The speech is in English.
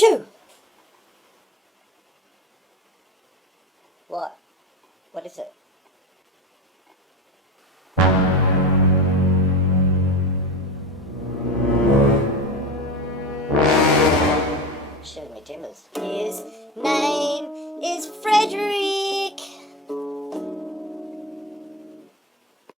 Achoo! What? What is it? Show me timbers. His name is Frederick